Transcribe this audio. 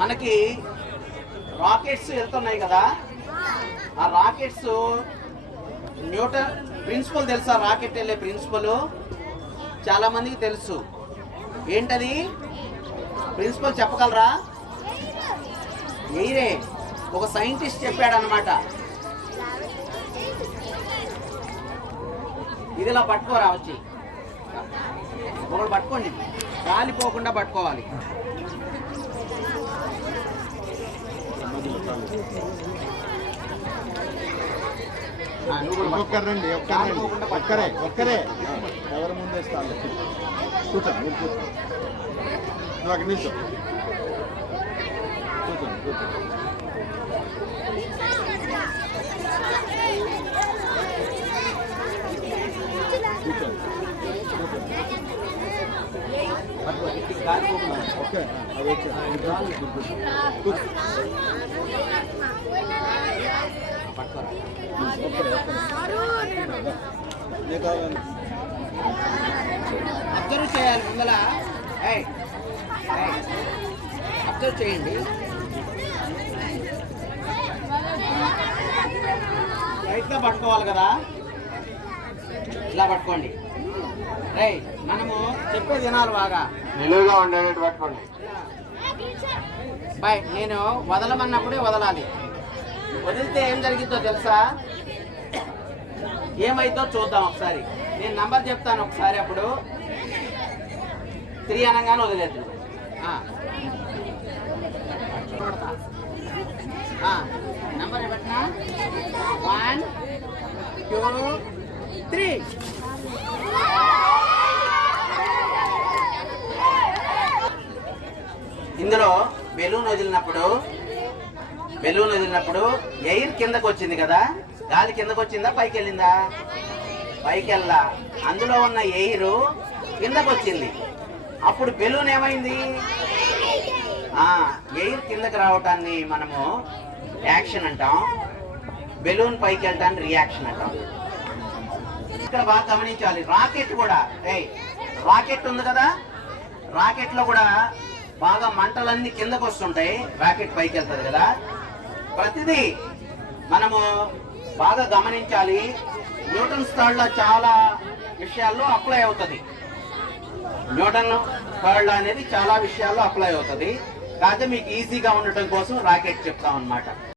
మనకి రాకెట్స్ వెళ్తున్నాయి కదా, ఆ రాకెట్స్ న్యూటన్ ప్రిన్సిపల్ తెలుసా? రాకెట్ వెళ్ళే ప్రిన్సిపల్ చాలా మందికి తెలుసు. ఏంటది ప్రిన్సిపల్ చెప్పగలరా? మీరే ఒక సైంటిస్ట్ చెప్పాడనమాట. ఇది ఇలా పట్టుకోరా, వచ్చి ఒకటి పట్టుకోండి, గాలిపోకుండా పట్టుకోవాలి. ఒక్కరండి ఒక్కరే ఒక్కరే ఎవరి ముందే ఇస్తాను. కూర్చోండి, మీరు కూర్చోండి, నువ్వు అక్కడి నుంచి కూర్చోండి కూర్చోండి. ఓకే అది ఓకే. అబ్జర్వ్ చేయాలి ముందల, అబ్జర్వ్ చేయండి. రైట్గా పట్టుకోవాలి కదా, ఇలా పట్టుకోండి. మనము చెప్పేది వినాలి, బాగా నిలువుగా ఉండేటట్టు పట్టుకోండి. బాయ్, నేను వదలమన్నప్పుడే వదలాలి. వదిలితే ఏం జరిగిందో తెలుసా? ఏమైందో చూద్దాం ఒకసారి. నేను నంబర్ చెప్తాను ఒకసారి, అప్పుడు 3 అనగానే వదిలేదు. నంబర్ పెట్టినా 1 2 3. ఇందులో బెలూన్ వదిలినప్పుడు ఎయిర్ కిందకు వచ్చింది కదా, గాలి కిందకు వచ్చిందా పైకి వెళ్ళిందా? పైకి వెళ్ళా. అందులో ఉన్న ఎయిర్ కిందకు వచ్చింది. అప్పుడు బెలూన్ ఏమైంది? ఎయిర్ కిందకి రావటాన్ని మనము యాక్షన్ అంటాం, బెలూన్ పైకి వెళ్ళటాన్ని రియాక్షన్ అంటాం. ఇక్కడ బాగా గమనించాలి. రాకెట్ కూడా, రాకెట్ ఉంది కదా, రాకెట్ లో కూడా బాగా మంటలన్నీ కిందకు వస్తుంటాయి, రాకెట్ పైకి వెళ్తుంది కదా. ప్రతిదీ మనము బాగా గమనించాలి. న్యూటన్స్ థర్డ్ లా చాలా విషయాల్లో అప్లై అవుతుంది. న్యూటన్ థర్డ్ లా అనేది చాలా విషయాల్లో అప్లై అవుతుంది. కాకపోతే మీకు ఈజీగా ఉండటం కోసం రాకెట్ చెప్తాం అన్నమాట.